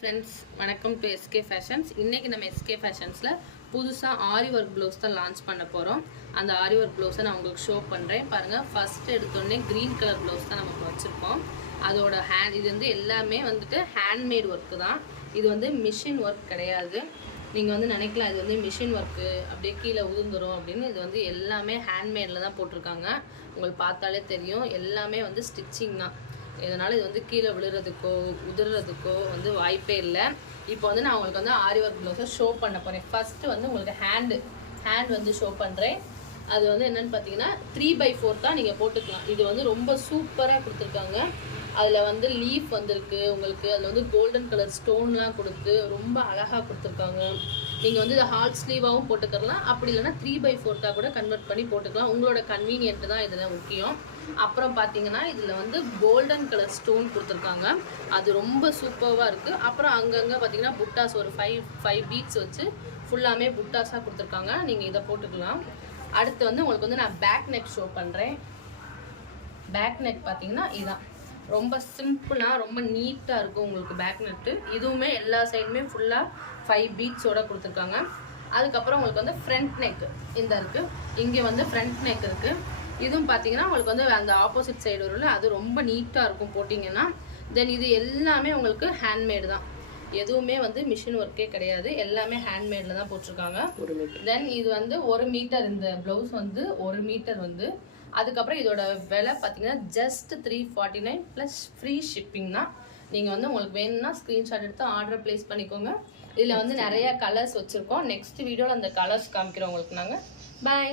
Friends வணக்கம் to SK fashions. இன்றைக்கி நம்ம எஸ்கே ஃபேஷன்ஸில் புதுசாக ஆரி ஒர்க் ப்ளவுஸ் தான் லான்ச் பண்ண போகிறோம். அந்த ஆரி ஒர்க் ப்ளவுஸை நான் உங்களுக்கு ஷோ பண்ணுறேன் பாருங்கள். ஃபஸ்ட்டு எடுத்தோடனே க்ரீன் கலர் ப்ளவுஸ் தான் நமக்கு வச்சுருக்கோம். அதோட இது வந்து எல்லாமே வந்துட்டு ஹேண்ட்மேட் ஒர்க்கு தான். இது வந்து மிஷின் ஒர்க் கிடையாது. நீங்கள் வந்து நினைக்கலாம் இது வந்து மிஷின் ஒர்க்கு அப்படியே கீழே உதிர்ந்துடும் அப்படின்னு. இது வந்து எல்லாமே ஹேண்ட்மேடில் தான் போட்டிருக்காங்க. உங்களுக்கு பார்த்தாலே தெரியும் எல்லாமே வந்து ஸ்டிச்சிங் தான். இதனால் இது வந்து கீழே விழுறதுக்கோ உதிர்றதுக்கோ வந்து வாய்ப்பே இல்லை. இப்போ வந்து நான் உங்களுக்கு வந்து ஆரி ஒர்க் ப்ளவுஸை ஷோ பண்ண போகிறேன். ஃபஸ்ட்டு வந்து உங்களுக்கு ஹேண்ட் வந்து ஷோ பண்ணுறேன். அது வந்து என்னென்னு பார்த்தீங்கன்னா 3/4 தான் நீங்கள் போட்டுக்கலாம். இது வந்து ரொம்ப சூப்பராக கொடுத்துருக்காங்க. அதில் வந்து லீஃப் வந்துருக்கு உங்களுக்கு. அதில் வந்து கோல்டன் கலர் ஸ்டோன்லாம் கொடுத்து ரொம்ப அழகாக கொடுத்துருக்காங்க. நீங்கள் வந்து இதை ஹால் ஸ்லீவாகவும் போட்டுக்கலாம், அப்படி இல்லைனா 3/4 கூட கன்வெர்ட் பண்ணி போட்டுக்கலாம். உங்களோட கன்வீனியன்ட்டு தான் இதில் முக்கியம். அப்புறம் பார்த்தீங்கன்னா இதில் வந்து கோல்டன் கலர் ஸ்டோன் கொடுத்துருக்காங்க. அது ரொம்ப சூப்பராக இருக்குது. அப்புறம் அங்கங்கே பார்த்தீங்கன்னா புட்டாஸ் ஒரு 5 பீட்ஸ் வச்சு ஃபுல்லாமே புட்டாஸாக கொடுத்துருக்காங்க. நீங்கள் இதை போட்டுக்கலாம். அடுத்து வந்து உங்களுக்கு வந்து நான் பேக் நெக் ஷோ பண்ணுறேன். பேக் நெக் பார்த்தீங்கன்னா இதுதான் ரொம்ப சிம்பிளாக ரொம்ப நீட்டாக இருக்கும் உங்களுக்கு பேக் நெட்டு. இதுவுமே எல்லா சைடுமே ஃபுல்லாக 5 பீட்ஸோடு கொடுத்துருக்காங்க. அதுக்கப்புறம் உங்களுக்கு வந்து ஃப்ரண்ட் நெக் இந்த இருக்குது. இங்கே வந்து ஃப்ரண்ட் நெக் இருக்குது. இதுவும் பார்த்தீங்கன்னா உங்களுக்கு வந்து அந்த ஆப்போசிட் சைடு வரும்ல, அது ரொம்ப நீட்டாக இருக்கும் போட்டிங்கன்னா. தென் இது எல்லாமே உங்களுக்கு ஹேண்ட்மேடு தான். எதுவுமே வந்து மிஷின் ஒர்க்கே கிடையாது. எல்லாமே ஹேண்ட்மேடில் தான் போட்டிருக்காங்க. தென் இது வந்து 1 மீட்டர், இந்த ப்ளவுஸ் வந்து 1 மீட்டர் வந்து. அதுக்கப்புறம் இதோட விலை பார்த்தீங்கன்னா ஜஸ்ட் 349 ப்ளஸ் ஃப்ரீ ஷிப்பிங் தான். நீங்கள் வந்து உங்களுக்கு வேணும்னா ஸ்க்ரீன்ஷாட் எடுத்து ஆர்டர் ப்ளேஸ் பண்ணிக்கோங்க. இதில் வந்து நிறையா கலர்ஸ் வச்சுருக்கோம். நெக்ஸ்ட் வீடியோவில் அந்த கலர்ஸ் காமிக்கிறோம் உங்களுக்கு நாங்கள். பாய்.